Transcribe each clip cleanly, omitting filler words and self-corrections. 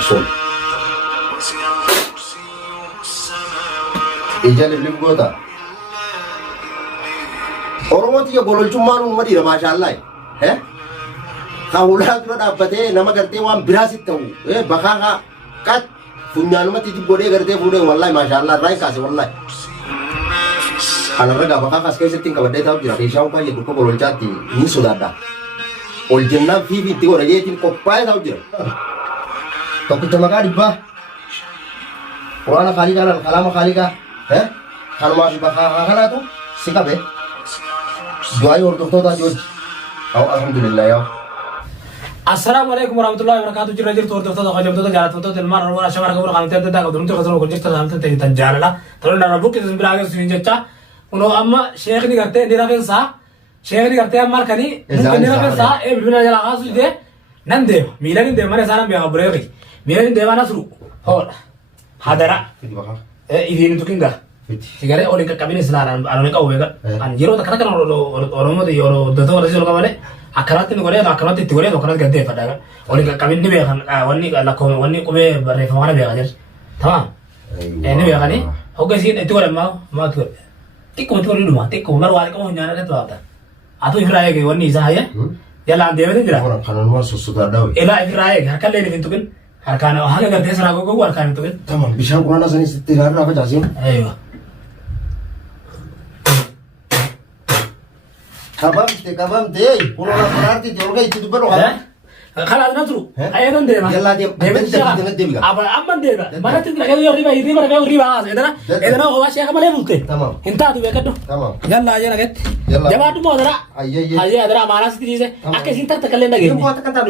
Sun. Ija leblim goota. Oromooti ya gololchummaan uummadii maashaallah. Kaulaa dura dhaabbatee nama gartee waan biraasitti ta'u bakaa qat funyaanumatti itti godhee gartee fuudhee wallahi maashaallah irraa hin kaase wallahi. Kanarra gaa bakaa kaas keessatti hin qabadhee taa'u jira keeshaan baay'ee dukka gololchaatti ni sodaadha. Ol jennaan fiifi itti godha jeetiin qophaa'ee taa'u jira. Tokkicha maqaa dhibbaa. Quraana Khaaliqaa kalaama Khaaliqaa kanumaa fi bakaa kanaatu si qabe. Du'aa hordoftoota joojji. Alhamdulillah yaa. Assalamualaikum warahmatullahi wabarakatuh. Jirra jirtu hordoftoota kabajamtoota jaalattoota ilmaan oromoo shawara kabura qaamtee adda addaa qabdu nuti akkasuma kun jirta saamtan ta'e tan jaalala ta'uu dhaan rabbuutti isin biraa agarsiisu jecha kunoo amma sheekni gartee ni rafeensaa sheekni gartee amma halkanii ni rafeensaa bilbila jala kaasuu idee nan deema miilan hin deema mana isaan beeka bureeqi miilan hin deema nasru hoodha hadara ifiin tukinga sigaree olin qaqqabin islaan anooni qabu beeka an yeroo takka takka oromoo yeroo hordoftoota warra si ol qabale akkanatti ni godhee akkanatti itti godhee akkanatti gaddeeffadha olin qaqqabin ni beekan wanni lakkoo wanni qubee barreeffama kana beeka jedhu tamam ni beekani hogga isiin itti godhan maatu godhe xiqquma itti godhee dhuma xiqquma gar waa xiqquma nyaana irratti baafta atu ifirraa eege wanni isaa hayya yalla an deemee jira Kanuma sussuutaadhaa. ilaa ifirraa eege harka illee hin tuqin harkaan haga gartee saraa goggoo harkaan hin tuqin Tamam bishaan quraana sanis itti ilaalaa facaasiin. aywa Qabamte quraana quraarti itti olga itti dubbadhu qaba. خلاص نترو ايضا ديما يلا ديما ابا اما ديما ما تدري كده يوري باي ديما بيو ريبا اذا هو شيخ ما ليبلته تمام انت ادو بكدو تمام يلا يا نجت يلا جماعه مودرا اي ادرا ما ناس تريزه اكيد انت تكلم دغ يبغى تكتب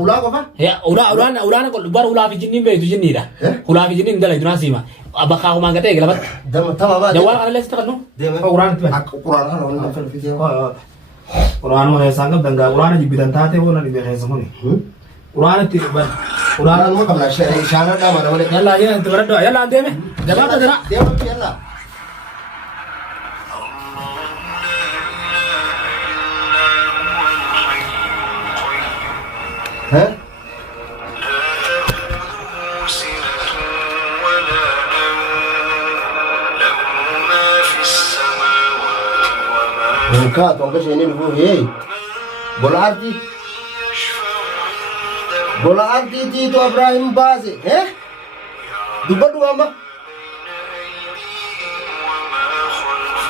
ولا قفا يا ولا كل بار ولا في جنين بيت جنين ده ولا في جنين ده لجنا سيما ابا خاو ما غتي غلبت تمام جوال انا لسه تقنو قران قران انا في الفيديو قرآن وهي سانغ دنگا قرآن جبدان تاته ولا دي بخير سموني قرآن تيبا قران ما قبل شانا دا ما ولا يلا يا انت برد يلا انت مي جماعه ترى يلا ها Buka, tongkat sini dulu, hei. Bola arti itu Ibrahim Bazi, Dua dua mah.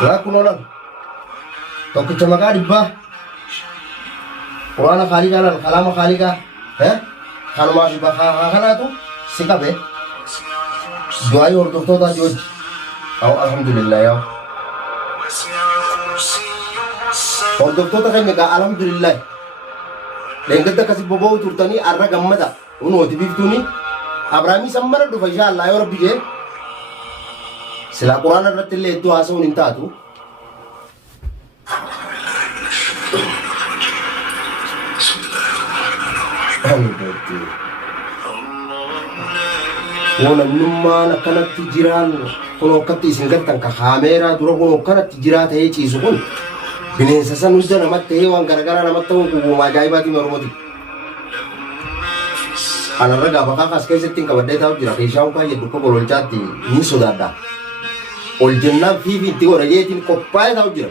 Laku nolan. Tongkat cuma kali bah. Qurana Khaaliqaa kalaama Khaaliqaa, kanumaa fi bakaa kanaatu si qabe. Du'aa hordoftoota joojji. Alhamdulillah yaa. Hordoftoota keenya gaa alhamdulillah. Leengadda akkasii boba'uu turtanii arra gammada. Unooti biftuuni. Abrahaamii sammana dhufa inshaallah yoo rabbi jee. Silaa quraana irratti illee hedduu haasa'uun hin taatu. Namnummaan akkanatti jiraan kun akkatti isin gattan ka kaameeraa dura kun akkanatti jiraa ta'ee ciisu kun bineensa san hunda namatti ta'ee waan garagaraa namatti ta'uu kubuuma ajaa'ibaatiin oromooti. Kanarra gaa bakaa kaas keessatti hin qabadhee taa'u jira keeshaan baay'ee dukka gololchaatti ni sodaadha. Ol jennaan fiifi itti godha jeetiin qophaa'ee taa'u jira.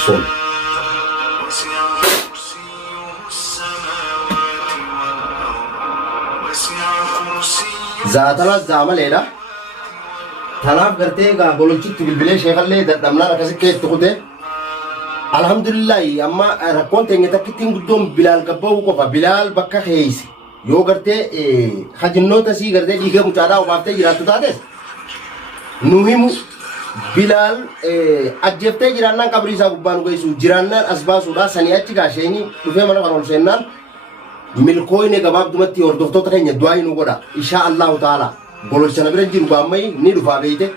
Sun. Zaatala zaamaleedha. Tanaaf gartee gaa gololchitti bilbilee sheekallee dadhabnaan akkasii keetti kute. Alhamdulillah amma rakkoon teenya takkittiin guddoon Bilaal gabba'uu qofa. Bilaal bakka keeyse. Yoo gartee hajinnoota sii gartee dhiiga mucaadhaa obaaftee jiraattu taates nu himu. Bilaal ajjeeftee jiraannaan qabrii isaa gubbaa nu geessu jiraannaan as baasuudha sanii achi gaasheenii dhufee mana kan ol seennaan milkooyne gabaabdumatti hordoftoota keenya du'aa nu godha inshaa Allahu ta'ala gololchana bira jiru baammay ni dhufaa beeyte.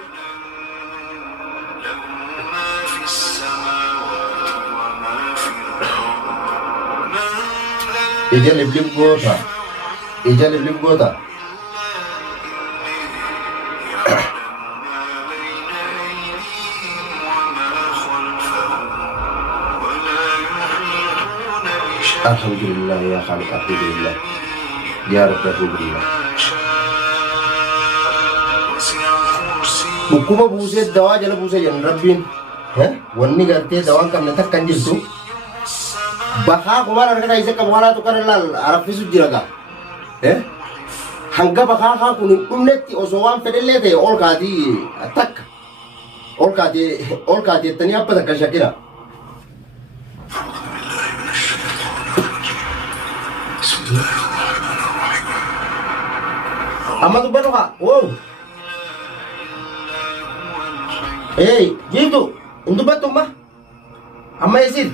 Ija leblib goota Alhamdulillah ya Khaliq, alhamdulillah ya Rabbi, alhamdulillah. Bukkuma buusee dawaa jala buusee jedhan rabbiin wanni gartee dawaan qabne takkan jirtu bakaa kumaan harka keessa qabu haalaatu kana laal araffisu jira gaa hanga bakaa kaa kun hin dhumnetti osoo waan fedhellee ta'e ol kaatii takka ol kaatii jettanii abba takka shakira. Amma dubbatu haa wow jiitu hin dubbattu amma eesiit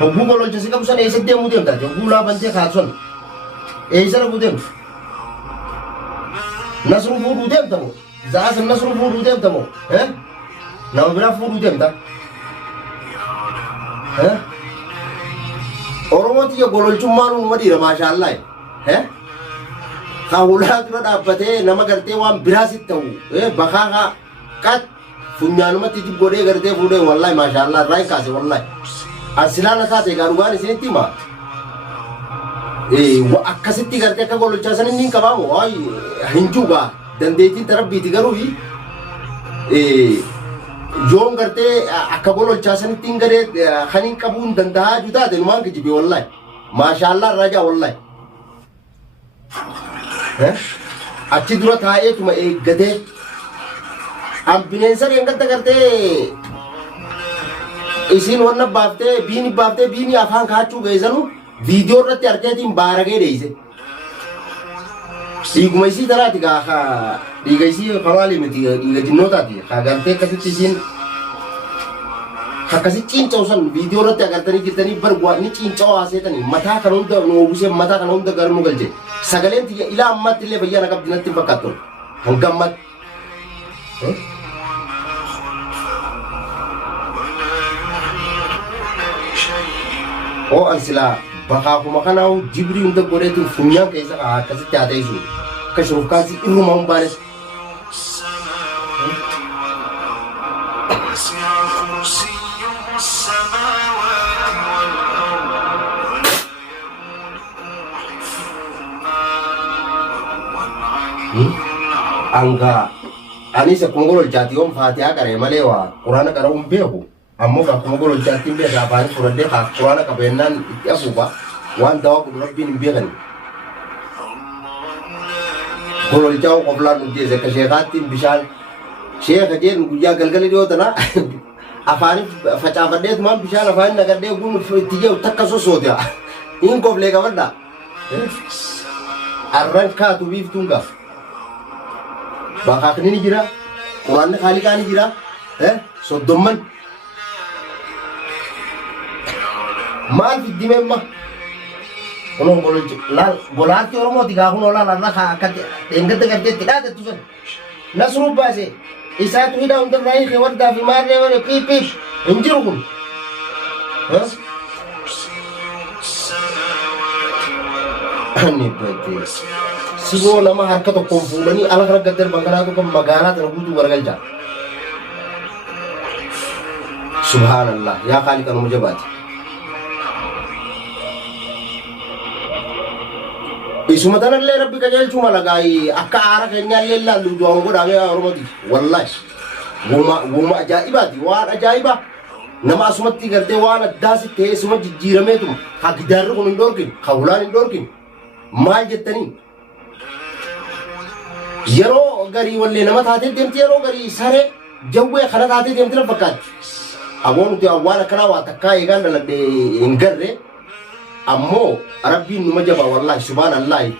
hogguu gololchasi qabu sana eessatti deemuu deemtaati hogguu laafantee kaatu sana eessa dhaquu deemtu nasruu fuudhuu deemtamoo zaasan nasruu fuudhuu deemtamoo nama biraa fuudhuu deemta oromootiya gololchummaan uuma dhiira maashaallah Kaulaa dura dhaabbatee nama gartee waan biraasitti ta'u bakaa qat funyaanumatti itti godhee gartee fuudhee wallahi maashaallah irraa hin kaase wallahi asilaana taate gaarugaan isinitti hima akkasitti gartee akka gololchaa san inni hin qabaamu waay hin juugaa dandeettiin tarabbiiti garuu yoon gartee akka gololchaa sanitti hin gadee kan hin qabuu hin dandahaa jutaate numaan kijibe wallahi maashaallah irraa jaa wallahi achi dura taa'eetuma eeggatee an bineensa reengatta gartee isiin wanna baaftee biini afaan kaachuu geessanu viidiyoo irratti argeetiin baaragee deeyse dhiiguma isii taraati gaa dhiiga isii kamaali miti dhiiga jinnootaati haa gartee akkasitti isiin akkasi ciinca'u san viidiyoo irratti agartanii jirtanii barguwaa ni ciinca'u haaseetanii mataa kana hunda noobusee mataa kana hunda gara nu galche sagaleen tiyya ilaa ammaatti illee fayyaa naqabdi natti hin fakkaattu hanga ammaatti an silaa bakaakuma kanaahu jibrii hunda godheetiin funyaan keessa akkasitti haa ta'e sun akka shurufkaansi irruma hin baanes anga anis akkuma gololchaati yoom faatihaa qaree malee waa quraana qara'uu hin beeku ammoo akkuma gololchaatti hin beeku afaan fudhadhee quraana qabeennaan itti afuufa waan dawaa kun rabbiin hin beekani gololchaa qoflaan nu jeese akka sheekaatti bishaan sheeka jeen guyyaa galgala dhiyootana afaaniif facaafadheetumaan bishaan afaan nagadhee guun itti jeewu takka sossoote hin qoflee qabadha arran kaatu biiftuun gaaf bakak ni jira Quran khaliqaa ni jira soddomman maal fiddime amma ono gololchi laal golaatti oromooti gaa kun olaa laalla akkatti engatti garteetti dhaatettu san nasruu baase isaatu hidhaa hunda irraa hiike wardaa fi maarree wale piip hin jiru kun ani bete Sigo nama harka tokkoon fuudhanii ala kana gad darban kanaa tokko magaalaa tana guutuu garagalchaa. Subhanallah yaa Khaliqa nu jabaati. Isuma tanallee rabbi qajeelchuu mala gaa'ii akka aara keenyaallee ilaallu du'aan godhamee Oromooti. Wallahi guma ajaa'ibaati waan ajaa'ibaa nama asumatti gartee waan addaasi ta'ee suma jijjiirameetuma haa gidaarri kun hin dhoorgin haa ulaan hin dhoorgin maal jettanii yeroo garii wallee nama taatee deemti yeroo garii saree jawwee kana taatee deemti na fakkaatti aboon nuti waan akkanaa waa takkaa eegaan daladhe hin garre ammoo rabbiin numa jaba wallahi subhaanallahi